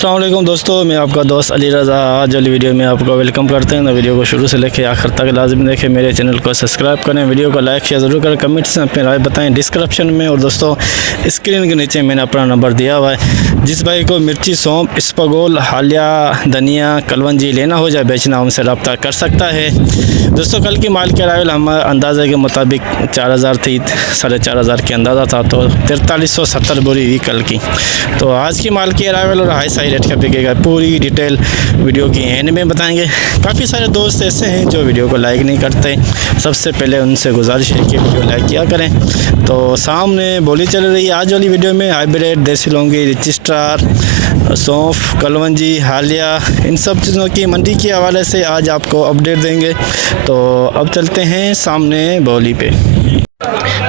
अस्सलाम वालेकुम दोस्तों, मैं आपका दोस्त अली रज़ा। आज वाली वीडियो में आपको वेलकम करते हैं। तो वीडियो को शुरू से लेकर आखिर तक लाजमी देखें, मेरे चैनल को सब्सक्राइब करें, वीडियो को लाइक शेयर ज़रूर करें, कमेंट्स में अपनी राय बताएं डिस्क्रिप्शन में। और दोस्तों स्क्रीन के नीचे मैंने अपना नंबर दिया हुआ है। जिस भाई को मिर्ची, सौंफ, इसबगोल, हालिया, धनिया, कलवंजी लेना हो जाए बेचना, उनसे रब्ता कर सकता है। दोस्तों कल की माल की अरावल हमारे अंदाज़े के मुताबिक 4000 थी, 4500 के अंदाज़ा था, तो 4370 बोरी हुई कल की। तो आज की माल की अरावल और हाई साई रेट का बिकेगा, पूरी डिटेल वीडियो की एंड में बताएंगे। काफ़ी सारे दोस्त ऐसे हैं जो वीडियो को लाइक नहीं करते, सबसे पहले उनसे गुजारिश है कि वीडियो लाइक किया करें। तो सामने बोली चल रही है आज वाली वीडियो में हाइब्रिड, देसी लौंगी, रजिस्ट्रार, सौंफ, कलवंजी, हालिया, इन सब चीज़ों की मंडी के हवाले से आज आपको अपडेट देंगे। तो अब चलते हैं सामने बोली पे।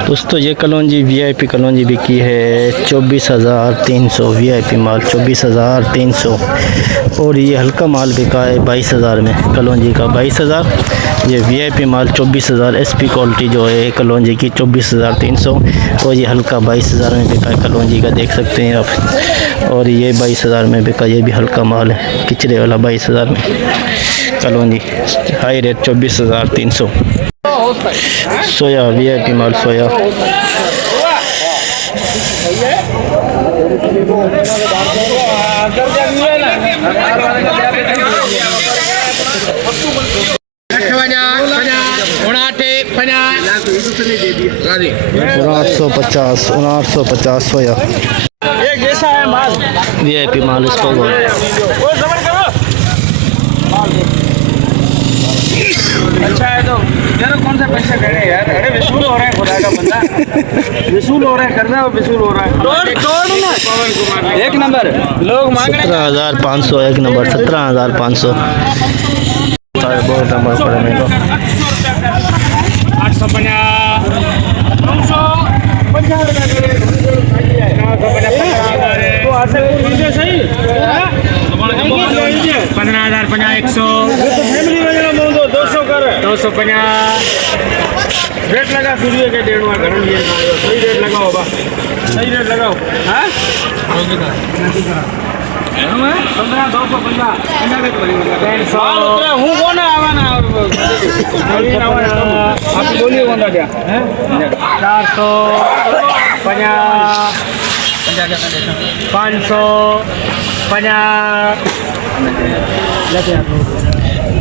दोस्तों ये कलौंजी वीआईपी कलौंजी बिकी है 24,300, वीआईपी माल 24,300। और ये हल्का माल बिका है 22,000 में, कलौंजी का 22,000। ये वीआईपी माल 24,000, एसपी क्वालिटी जो है कलौंजी की 24,300। और ये हल्का 22,000 में बिका है कलौंजी का, देख सकते हैं आप। और ये 22,000 में बिका, ये भी हल्का माल है, किचरे वाला 22,000 में कलौंजी। High rate 24,300। सोया वीआईपी माल सोया $850, $850 सोया वीआईपी माल। इसको अच्छा है तो यार कौन सा पैसा कह रहे हैं यार? अरे वसूल हो रहा है, खुदा का बंदा वसूल हो रहा है, कर रहा है वसूल हो रहा है। पवन कुमार एक नंबर लोग मांग रहे हैं 17,500, एक नंबर 17,500। बहुत नंबर पड़े मेरे को 850, 250 रेट लगा सूर्य के 1.5 घर सही रेट लगाओ बा, सही रेट लगाओ। हाँ 15 हूँ कौन आवाना आप बोलिए कौन क्या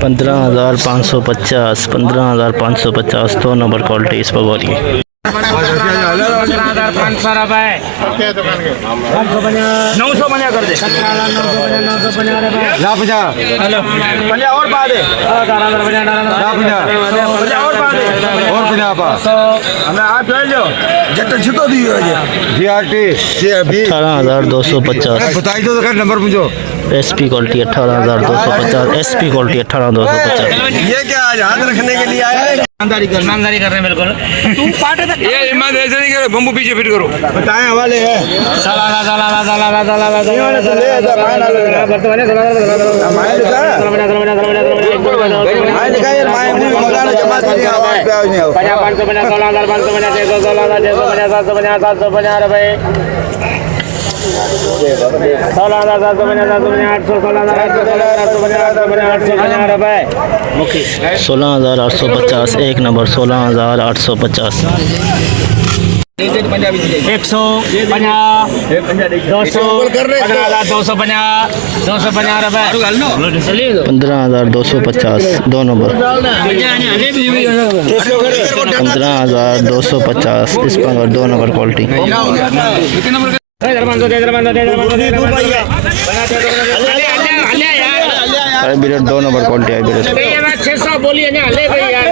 15,550, 15,550 2 नंबर क्वालिटी इस पर बोलिए। 15,500 रुपए 950 कर दे 17,950 रुपए और बात है 18,050 और बात है और 50 हमें आप ले लो जट छुतो दी हो जे जीआरटी अभी 18,250 बताई दो तो नंबर मुझे एसपी क्वालिटी 18,250, एसपी क्वालिटी 18,250। ये क्या आज हाथ रखने के लिए आया है? ईमानदारी कर रहे हैं बिल्कुल। तुम पाटे तक ये ईमान ऐसे नहीं करो, बम्बू पीछे फिट करो, बताएं हवाले है रुपए 16,850, एक नंबर 16,850। 150 200 15,250 रुपए 15,250 2 नंबर 15,250 इस पर 2 number quality. Hybrid 2 number quality hybrid 600 बोलिए ना ले भाई यार।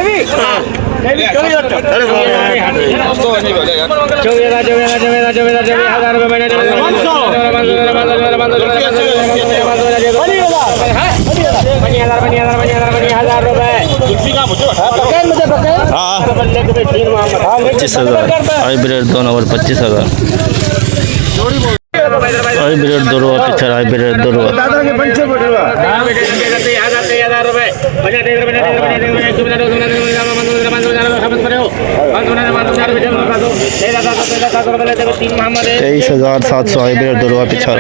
Hybrid 2 number 25,000। हाइब्रिड 2 रुपये पीछे, हाइब्रिड 2 रुपये $23,700 हाइब्रिड 2 रुपये पीछे।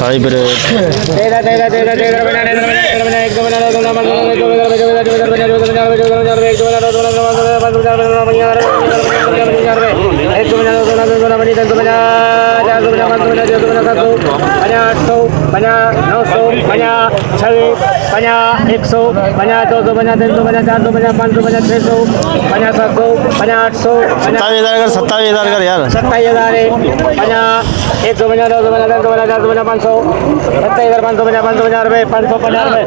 हाइब्रिड सत्ताईस हज़ार कर यार 27,000 150 250 350 450 500 27,550 रुपये 550 रुपये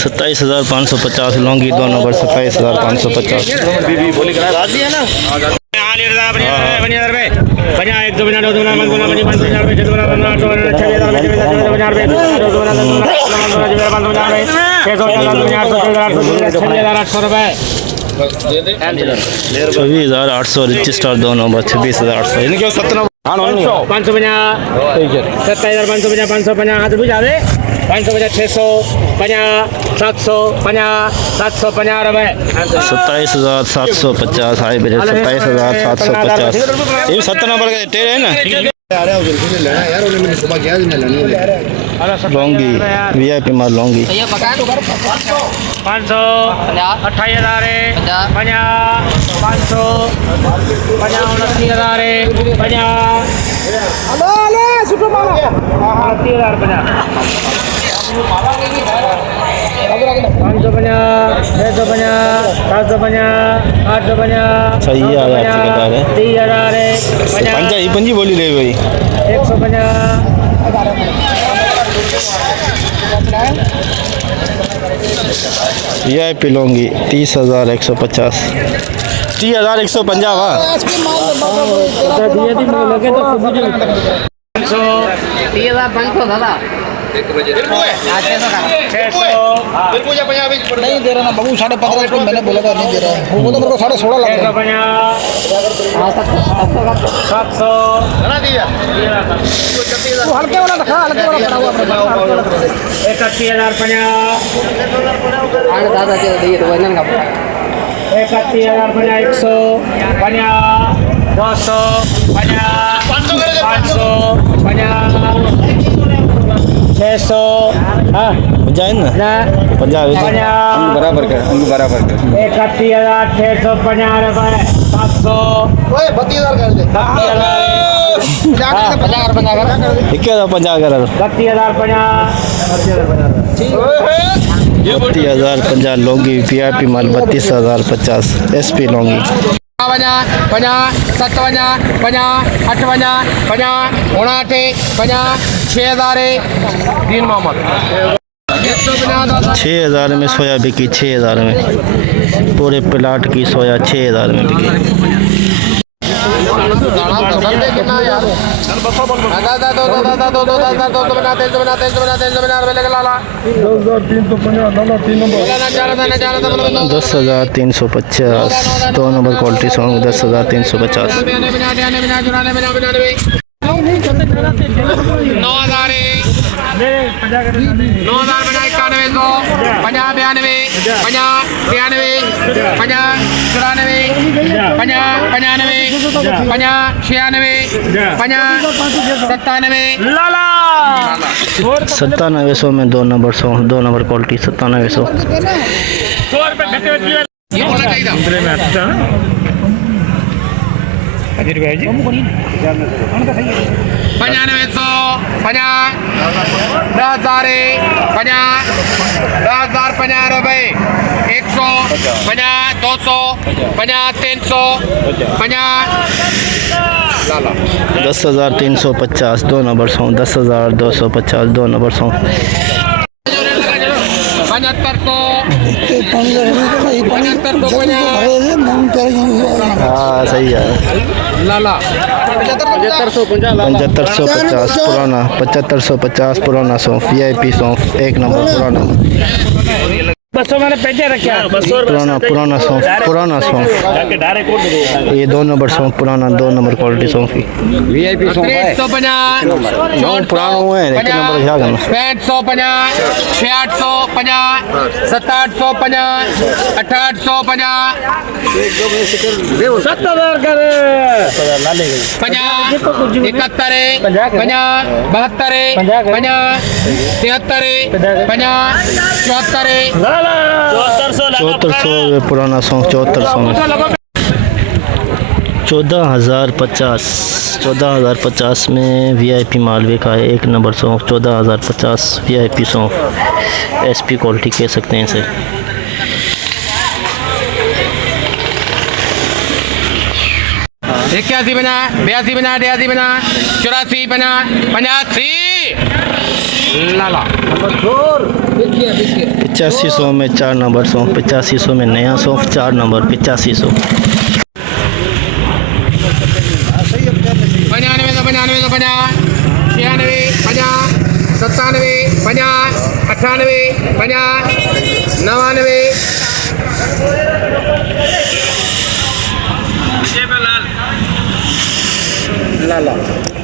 27,550 लौंगी 2 नंबर 27,550 26,800 रजिस्टर 2 नंबर 26,800 इनके 17 27,750 हाइब्रिड 27,750 ये भी 70 नंबर का टेर है ना लौंगी VIP माल लौंगी 500 28,000 50 500 सही है पंजी बोली ले भाई 150 VIP लौंगी 30,150 30,150 वाह 500 दादा नहीं दे रहा ना बाबू 15.5 को मैंने बोला था नहीं दे रहा वो तो मेरे को 16.5 लग रहा है वो हल्के वाला था हल्के वाला पड़ा हुआ 31,050 दादा चल दिए तो वजन का 31,050 100 हाँ जाए ना पंजाब बराबर कर 31,650 रुपये 700 32,000 कर दे 21,050 कर 32,050 लौंगी VIP माल 32,050 SP लौंगी 50 57 50 58 50 59 6,000 तीन मोहम्मद 6,000 में सोया बिकी 6,000 में पूरे प्लाट की सोया 6,000 में बिकी दस 10,350 2 नंबर क्वालिटी सॉन्ग 10,350 9700 में 2 number song 2 number quality 9700 10,350 2 number song 10,250 2 number song 75 हाँ सही है 7550 पुराना 7550 पुराना सॉन्ग VIP सॉन्ग 1 नंबर पुराना बसो मैंने पेटे रखे पुराना सौंफ ये 2 नंबर सौंफ पुराना 2 नंबर क्वालिटी सौंफ की VIP सौंफ है 9 पुराना हुआ है लेकिन नंबर क्या करना 6550 6850 70,000 कर 50 71 50 72 50 73 50 74 7400 पुराना सौंफ 7400 में 14,050 में VIP मालवे का है 1 नंबर सौंफ 14,050 VIP सौंफ SP क्वालिटी कह सकते हैं इसे। इक्यासी बना 82 बना 83 बना 84 बना 85 लाला 8500 में 4 नंबर सौंफ 8500 में नया सौंफ 4 नंबर 8500 95 तो 95 तो 50 96 50 97 50 98 50 99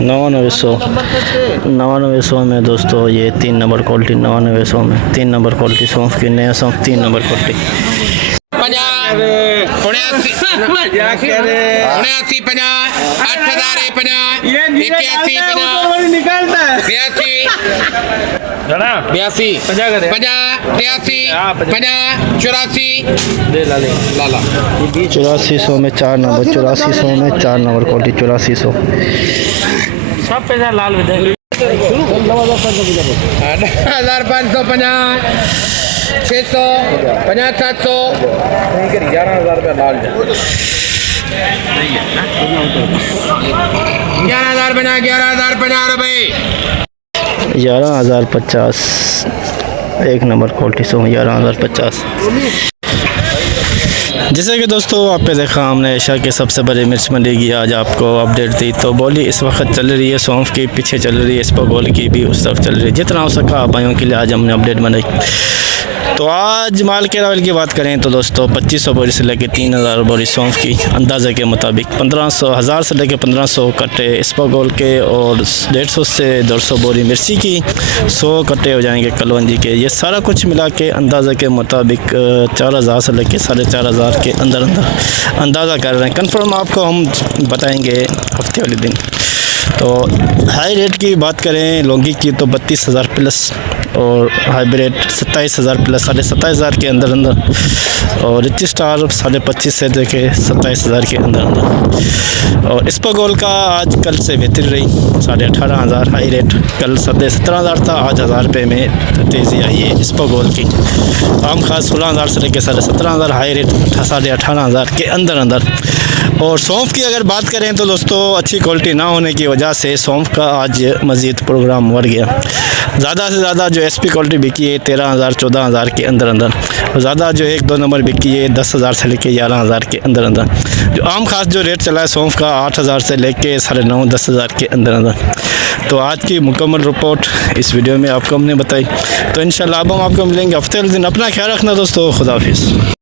9900 में दोस्तों ये 3 नंबर क्वालिटी 9900 में 3 नंबर क्वालिटी सौंफ की नया सौंफ 3 नंबर क्वालिटी 8400 में 4 नंबर 8400 में 4 नंबर क्वालिटी 8400 सब पैसा लाल विधेयक 1550 600 50 700 11,000 रुपया लाल 11,000 बना 11,050 रुपये 11,050 1 नंबर क्वालिटी सौ 11,050। जैसे कि दोस्तों आपने देखा हमने एशिया के सबसे बड़ी मिर्च मंडी की आज आपको अपडेट दी। तो बोली इस वक्त चल रही है सौंफ की, पीछे चल रही है इसबगोल की भी उस तरफ चल रही है। जितना हो सका आप भाइयों के लिए आज हमने अपडेट बनाई। तो आज माल के लेवल की बात करें तो दोस्तों 2500 बोरी से लेकर 3,000 बोरी सौंफ की अंदाज़े के मुताबिक 1,500 से लेकर 1,500 कट्टे इसबगोल के और 150 से 200 बोरी मिर्ची की 100 कट्टे हो जाएंगे कलवंजी के। ये सारा कुछ मिला के अंदाज़े के मुताबिक 4,000 से लेकर 4,500 के अंदर अंदाज़ा कर रहे हैं। कन्फर्म आपको हम बताएंगे हफ्ते वाले दिन। तो हाई रेट की बात करें लौंगी की तो 32,000 प्लस और हाइब्रिड 27,000 प्लस 27,500 के अंदर और रिच स्टार 25,500 से लेके 27,000 के अंदर और इसबगोल का आज कल से बेहतर रही 18,500 हाई रेट। कल 17,000 था, आज 1,000 रुपये में तेज़ी आई है इसबगोल की। आम खास 16,000 से लेकर 17,500 हाई रेट 18,500 के अंदर और सौंफ की अगर बात करें तो दोस्तों अच्छी क्वालिटी ना होने की वजह से सौंफ का आज मज़ीद प्रोग्राम बढ़ गया। ज़्यादा से ज़्यादा जो SP क्वालिटी बिकी है 13,000 14,000 के अंदर और ज़्यादा जो 1-2 नंबर बिकी है 10,000 से लेके 11,000 के अंदर जो आम खास जो रेट चला है सौंफ का 8,000 से लेके 9,500-10,000 के अंदर तो आज की मुकम्मल रिपोर्ट इस वीडियो में आपको हमने बताई। तो इंशाल्लाह अब हम आपको मिलेंगे हफ्ते वाले दिन। अपना ख्याल रखना दोस्तों, खुदा हाफिज़।